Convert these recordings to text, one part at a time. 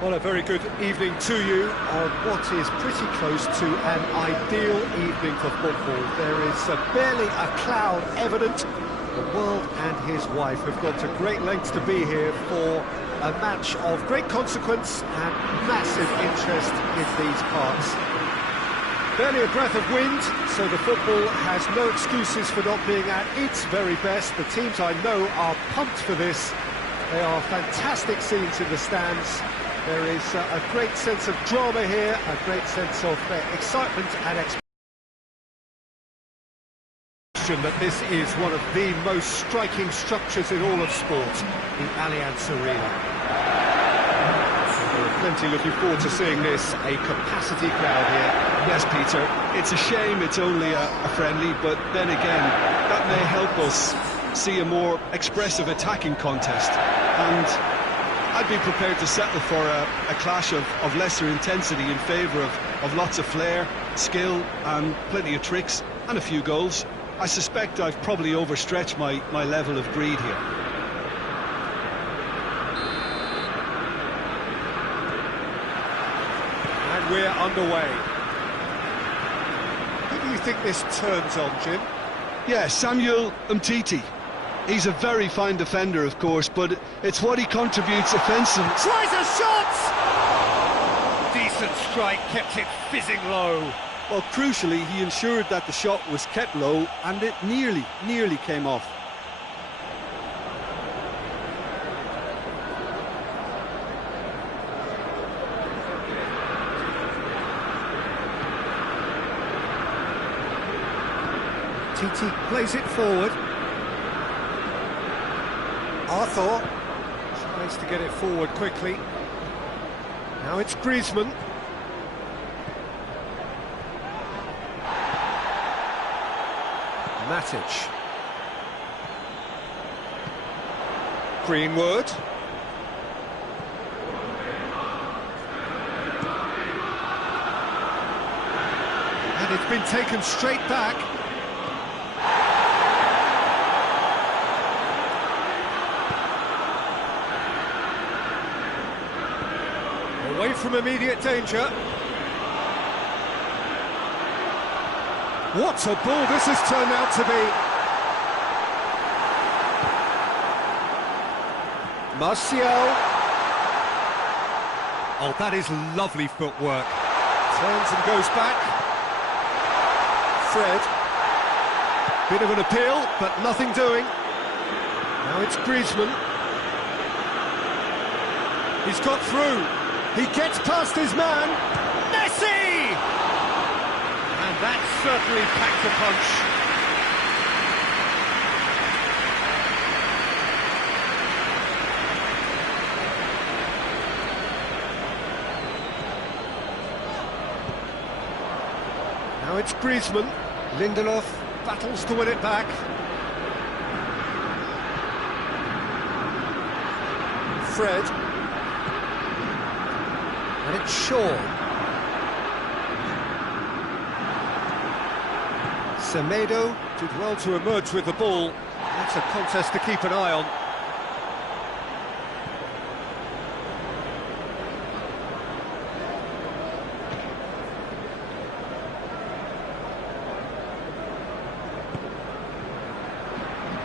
Well, a very good evening to you on what is pretty close to an ideal evening for football. There is barely a cloud evident. The world and his wife have gone to great lengths to be here for a match of great consequence and massive interest in these parts. Barely a breath of wind, so the football has no excuses for not being at its very best. The teams I know are pumped for this. They are fantastic scenes in the stands. There is a great sense of drama here, a great sense of excitement and expectation that this is one of the most striking structures in all of sport, the Allianz Arena. So we're plenty looking forward to seeing this, a capacity crowd here. Yes, Peter, it's a shame it's only a friendly, but then again, that may help us see a more expressive attacking contest. And I'd be prepared to settle for a clash of lesser intensity in favour of lots of flair, skill and plenty of tricks and a few goals. I suspect I've probably overstretched my level of greed here. And we're underway. Who do you think this turns on, Jim? Yeah, Samuel Umtiti. He's a very fine defender, of course, but it's what he contributes offensively. Tries a shot! Decent strike, kept it fizzing low. Well, crucially, he ensured that the shot was kept low, and it nearly came off. Titi plays it forward. Arthur tries to get it forward quickly. Now it's Griezmann. Matic. Greenwood. And it's been taken straight back. Away from immediate danger. What a ball this has turned out to be. Martial. Oh, that is lovely footwork. Turns and goes back. Fred. Bit of an appeal, but nothing doing. Now it's Griezmann. He's got through. He gets past his man. Messi! And that certainly packed a punch. Now it's Griezmann. Lindelof battles to win it back. Fred. And it's Shaw. Semedo did well to emerge with the ball. That's a contest to keep an eye on.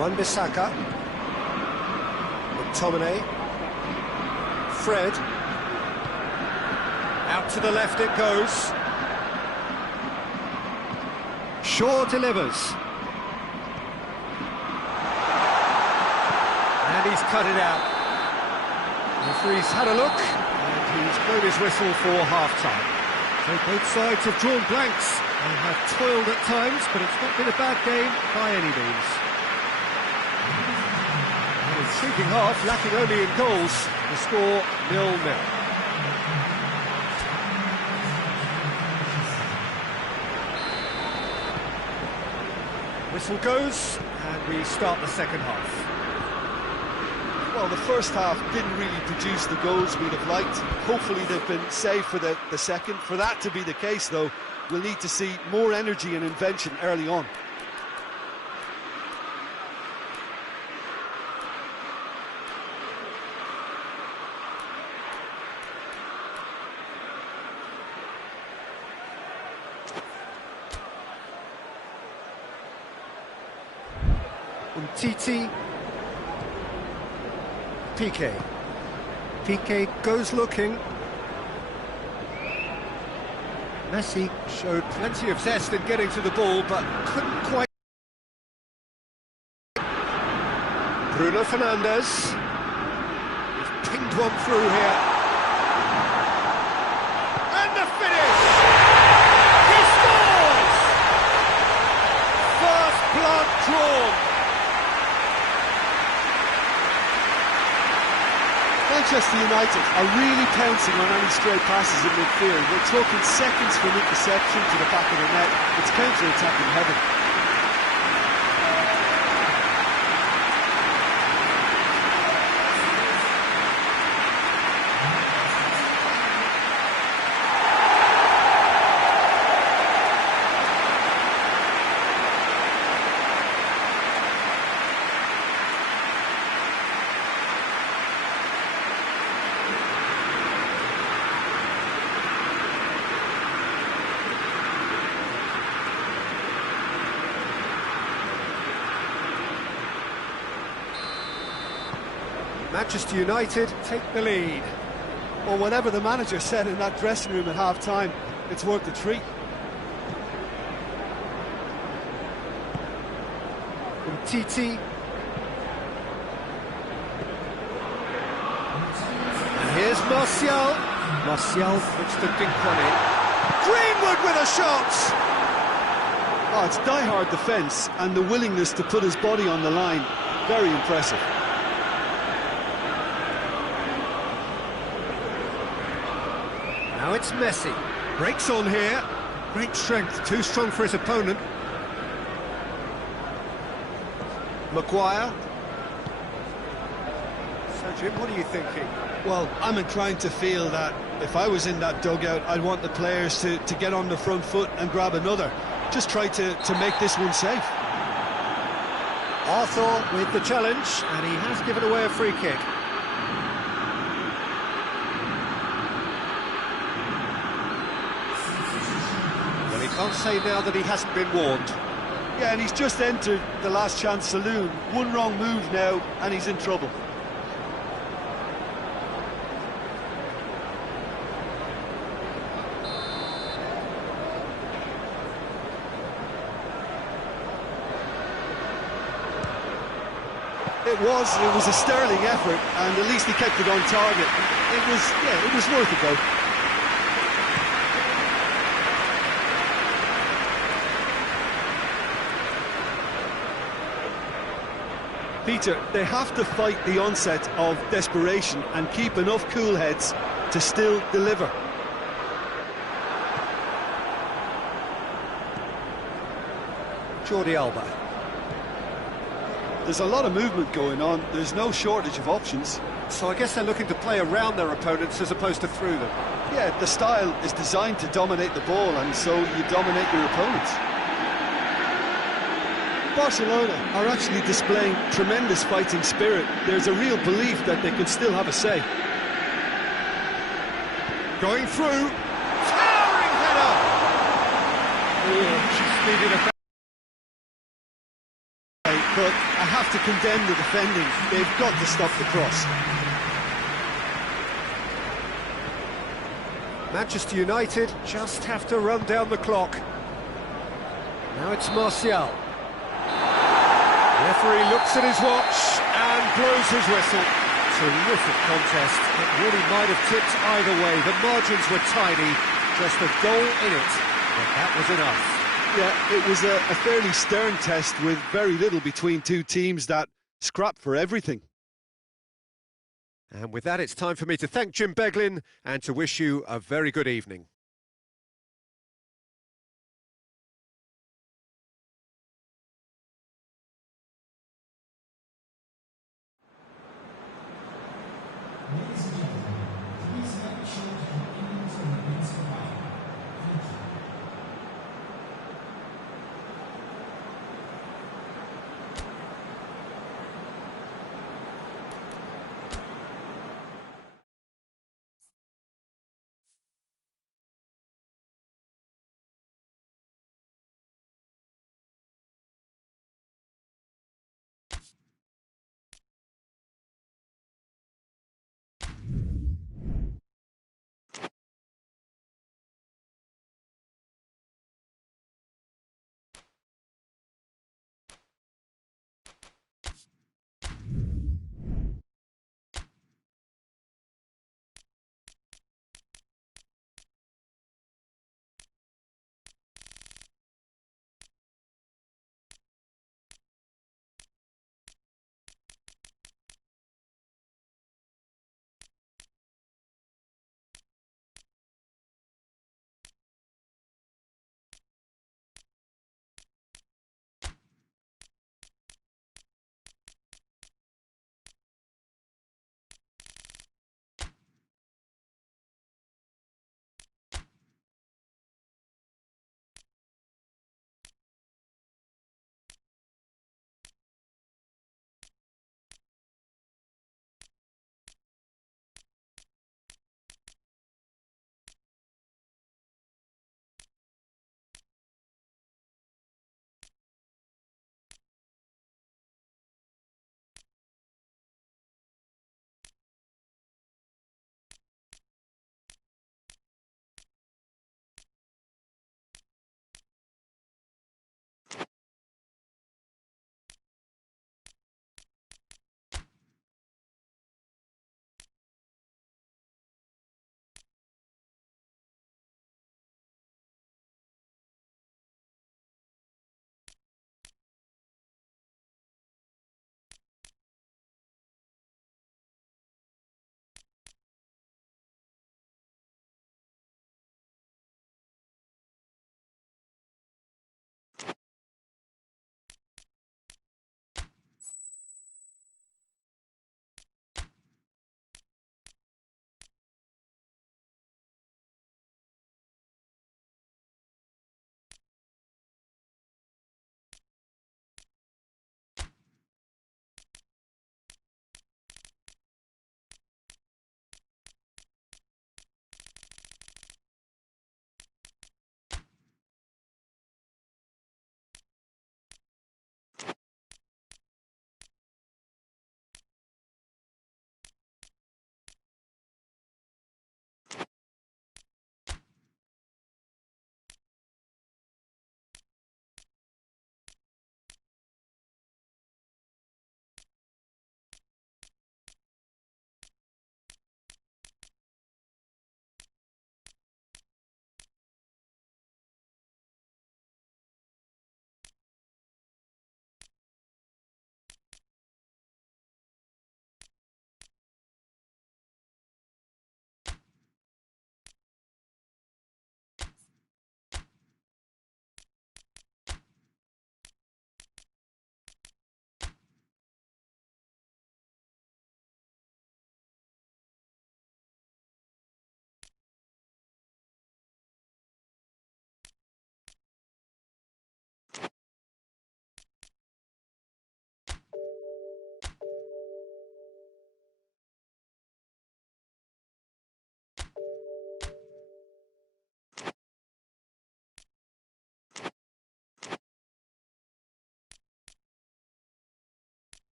Wan-Bissaka. McTominay. Fred. Out to the left it goes. Shaw delivers. And he's cut it out. The referee's had a look, and he's blown his whistle for half-time. So both sides have drawn blanks and have toiled at times, but it's not been a bad game by any means. And intriguing half, lacking only in goals. The score 0-0. Whistle goes, and we start the second half. Well, the first half didn't really produce the goals we'd have liked. Hopefully they've been saved for the second. For that to be the case, though, we'll need to see more energy and invention early on. Umtiti. Piqué. Piqué goes looking. Messi showed plenty of zest in getting to the ball, but couldn't quite. Bruno Fernandes. He's pinged one through here. And the finish! He scores! First blood drawn. Manchester United are really pouncing on any stray passes in midfield. We're talking seconds from interception to the back of the net. It's counter-attacking heaven. Manchester United take the lead. Well, whatever the manager said in that dressing room at half-time, it's worth the treat. Umtiti. And here's Martial. Martial puts the dink one in. Greenwood with a shot! Oh, it's die-hard defence and the willingness to put his body on the line. Very impressive. Now it's Messi. Breaks on here. Great strength, too strong for his opponent. Maguire. So, Jim, what are you thinking? Well, I'm inclined to feel that if I was in that dugout, I'd want the players to get on the front foot and grab another. Just try to make this one safe. Arthur with the challenge, and he has given away a free kick. Well, he can't say now that he hasn't been warned. Yeah, and he's just entered the last chance saloon. One wrong move now, and he's in trouble. It was a sterling effort, and at least he kept it on target. It was worth a go. Peter, they have to fight the onset of desperation and keep enough cool heads to still deliver. Jordi Alba. There's a lot of movement going on. There's no shortage of options. So I guess they're looking to play around their opponents as opposed to through them. Yeah, the style is designed to dominate the ball, and so you dominate your opponents. Barcelona are actually displaying tremendous fighting spirit. There's a real belief that they can still have a say. Going through. Towering header! Just needed a... But I have to condemn the defending. They've got to stop the cross. Manchester United just have to run down the clock. Now it's Martial. The referee looks at his watch and blows his whistle. Terrific contest. It really might have tipped either way. The margins were tiny, just a goal in it, but that was enough. Yeah, it was a fairly stern test with very little between two teams that scrapped for everything. And with that, it's time for me to thank Jim Beglin and to wish you a very good evening.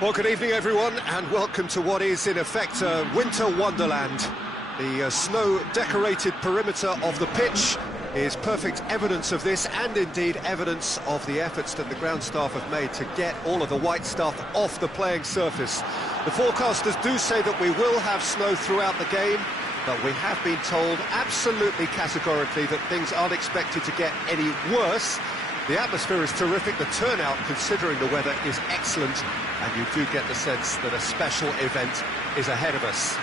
Well, good evening, everyone, and welcome to what is, in effect, a winter wonderland. The snow-decorated perimeter of the pitch is perfect evidence of this, and indeed evidence of the efforts that the ground staff have made to get all of the white stuff off the playing surface. The forecasters do say that we will have snow throughout the game, but we have been told absolutely categorically that things aren't expected to get any worse. The atmosphere is terrific, the turnout, considering the weather, is excellent, and you do get the sense that a special event is ahead of us.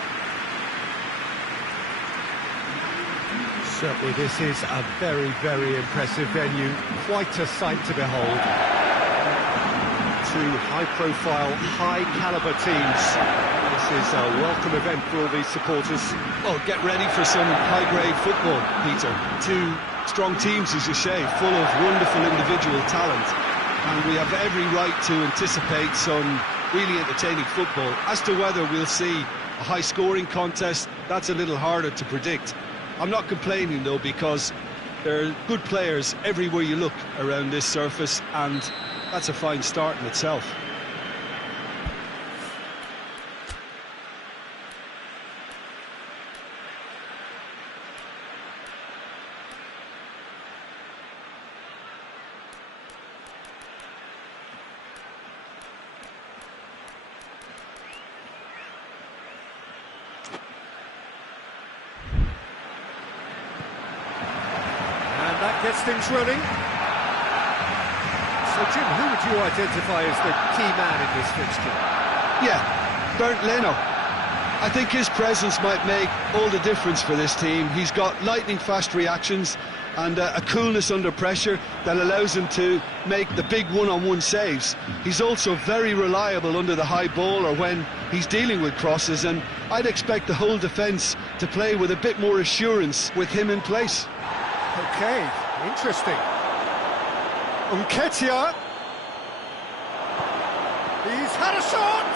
Certainly this is a very, very impressive venue, quite a sight to behold. Two high-profile, high-caliber teams. This is a welcome event for all these supporters. Well, get ready for some high-grade football, Peter. Two strong teams, as you say, full of wonderful individual talent. And we have every right to anticipate some really entertaining football. As to whether we'll see a high-scoring contest, that's a little harder to predict. I'm not complaining, though, because there are good players everywhere you look around this surface, and that's a fine start in itself. That gets things running. So, Jim, who would you identify as the key man in this fixture? Yeah, Bernd Leno. I think his presence might make all the difference for this team. He's got lightning-fast reactions and a coolness under pressure that allows him to make the big one-on-one saves. He's also very reliable under the high ball or when he's dealing with crosses, and I'd expect the whole defence to play with a bit more assurance with him in place. Okay, interesting. Nketiah. He's had a shot!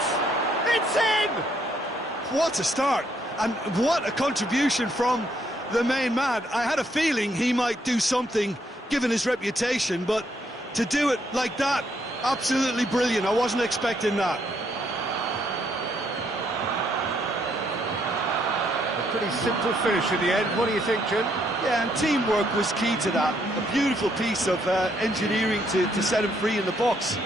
It's in! What a start, and what a contribution from the main man. I had a feeling he might do something, given his reputation, but to do it like that, absolutely brilliant. I wasn't expecting that. A pretty simple finish in the end. What do you think, Jim? Yeah, and teamwork was key to that. A beautiful piece of engineering to set him free in the box.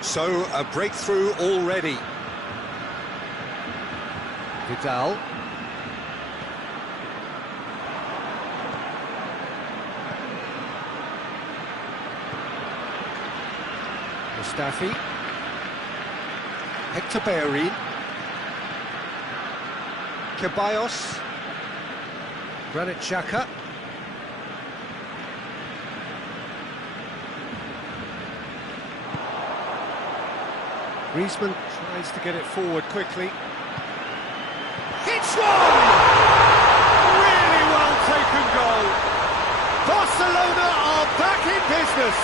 So, a breakthrough already. Vidal. Mustafi. Hector Bellerin. Ceballos. Granit Xhaka. Griezmann tries to get it forward quickly. It's one! Really well taken goal. Barcelona are back in business.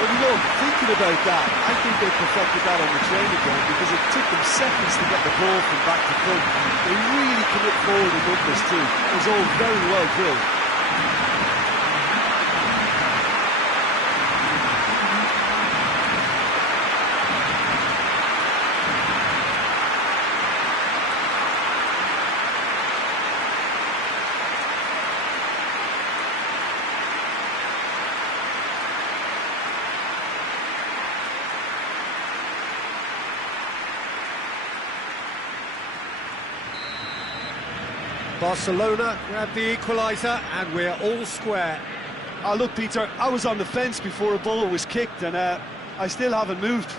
Well, you know, thinking about that, I think they perfected that on the training ground because it took them seconds to get the ball from back to front. They really commit forward in numbers too. It was all very well drilled. Barcelona grab the equaliser and we're all square. Oh, look, Peter, I was on the fence before a ball was kicked, and I still haven't moved.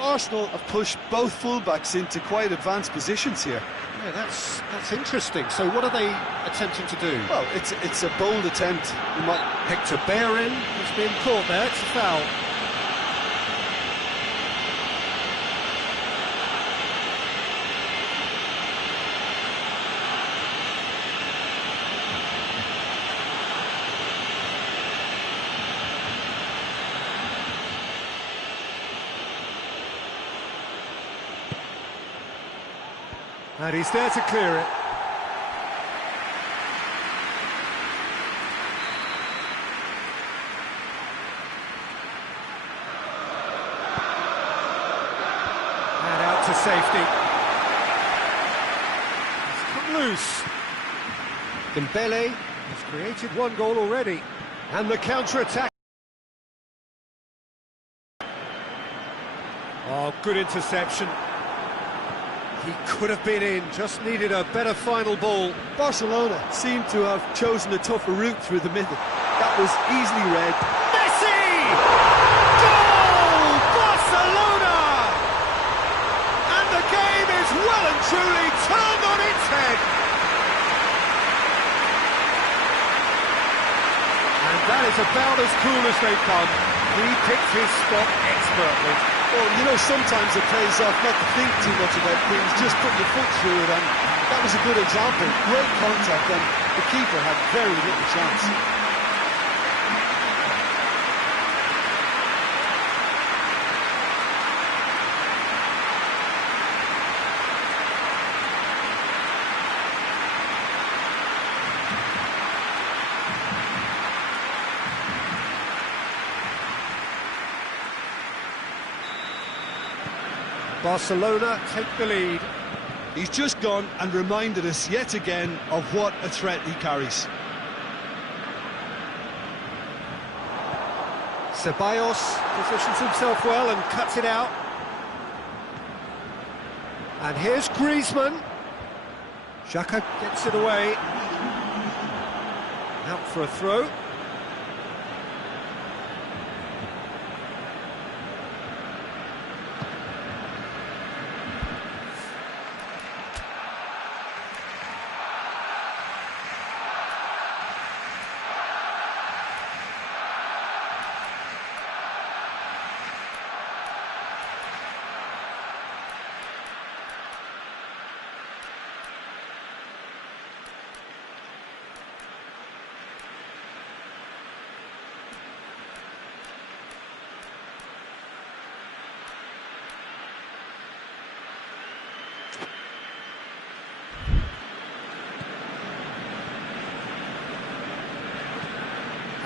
Arsenal have pushed both fullbacks into quite advanced positions here. Yeah, that's interesting. So what are they attempting to do? Well, it's a bold attempt. You might Hector Bellerin has been caught there. It's a foul. And he's there to clear it. And out to safety. He's come loose. Dembele has created one goal already. And the counter-attack. Oh, good interception. He could have been in, just needed a better final ball. Barcelona seem to have chosen a tougher route through the middle. That was easily read. Messi! Goal! Barcelona! And the game is well and truly turned on its head. And that is about as cool as they come. He picked his spot expertly. Well, you know, sometimes it pays off not to think too much about things, just put your foot through it, and that was a good example. Great contact, and the keeper had very little chance. Barcelona take the lead. He's just gone and reminded us yet again of what a threat he carries. Ceballos positions himself well and cuts it out. And here's Griezmann. Xhaka gets it away. Out for a throw.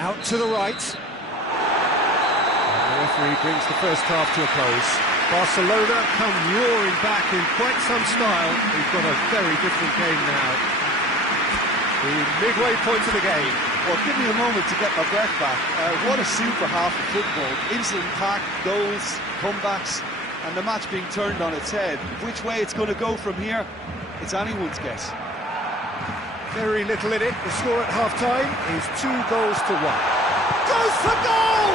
Out to the right. And the referee brings the first half to a close. Barcelona come roaring back in quite some style. We've got a very different game now. The midway point of the game. Well, give me a moment to get my breath back. What a super half of football. Instant packed goals, comebacks, and the match being turned on its head. Which way it's going to go from here, it's anyone's guess. Very little in it. The score at half-time is 2 goals to 1. Goes for goal!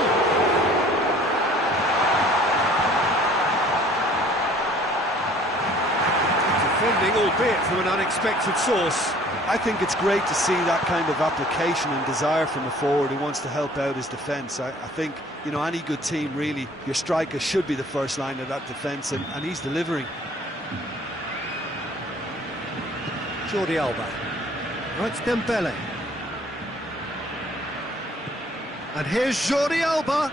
Defending, albeit from an unexpected source. I think it's great to see that kind of application and desire from a forward who wants to help out his defence. I think, you know, any good team, really, your striker should be the first line of that defence, and he's delivering. Jordi Alba. Now it's Dembele. And here's Jordi Alba.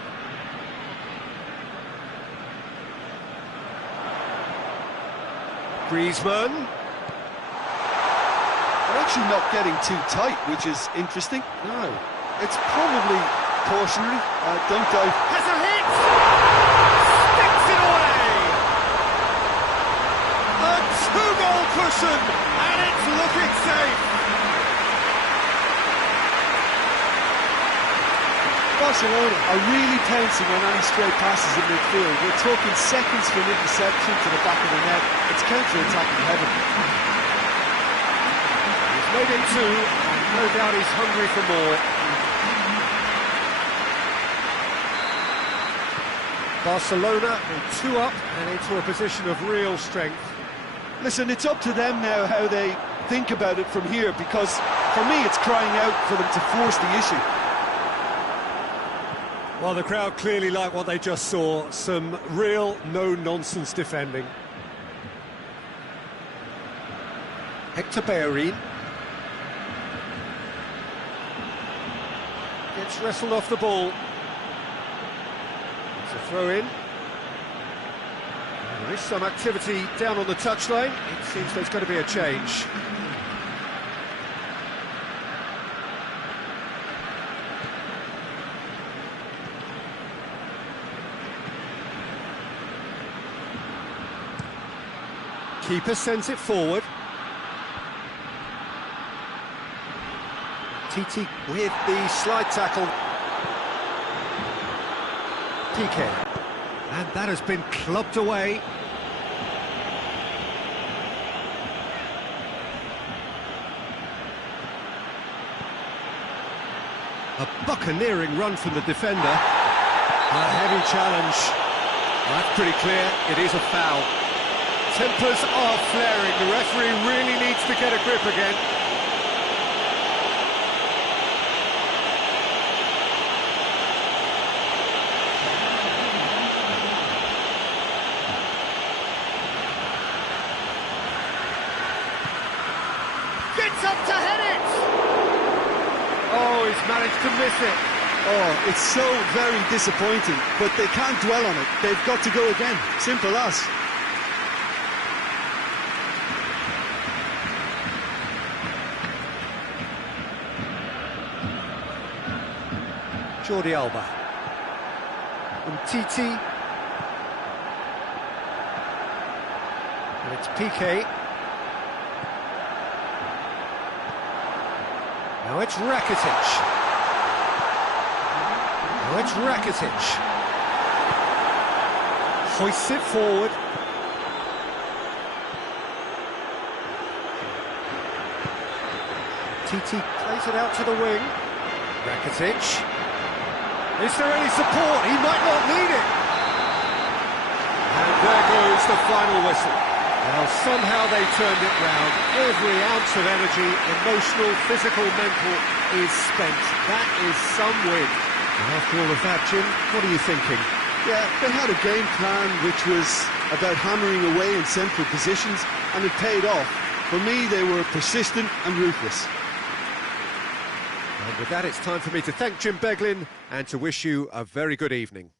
Griezmann. They're actually not getting too tight, which is interesting. No. It's probably cautionary. Don't dive. Has a hit! Sticks it away! A 2-goal cushion, and it's looking safe. Barcelona are really pouncing on any stray passes in midfield. We're talking seconds from interception to the back of the net. It's counter-attacking heaven. He's made it two, and no doubt he's hungry for more. Barcelona with two up and into a position of real strength. Listen, it's up to them now how they think about it from here, because for me it's crying out for them to force the issue. Well, the crowd clearly like what they just saw. Some real no-nonsense defending. Hector Bellerin gets wrestled off the ball. It's a throw-in. There is some activity down on the touchline. It seems there's going to be a change. Keeper sends it forward. Titi with the slide tackle. Piqué. And that has been clubbed away. A buccaneering run from the defender. A heavy challenge. That's pretty clear, it is a foul. Tempers are flaring, the referee really needs to get a grip again. Gets up to head it! Oh, he's managed to miss it. Oh, it's so very disappointing, but they can't dwell on it. They've got to go again. Simple as. Jordi Alba. Titi. And it's Piqué. Now it's Rakitic. Now it's Rakitic. Hoists it forward. Titi plays it out to the wing. Rakitic. Is there any support? He might not need it. And there goes the final whistle. Now somehow they turned it round. Every ounce of energy, emotional, physical, mental, is spent. That is some win. And after all of that, Jim, what are you thinking? Yeah, they had a game plan which was about hammering away in central positions, and it paid off. For me, they were persistent and ruthless. And with that, it's time for me to thank Jim Beglin and to wish you a very good evening.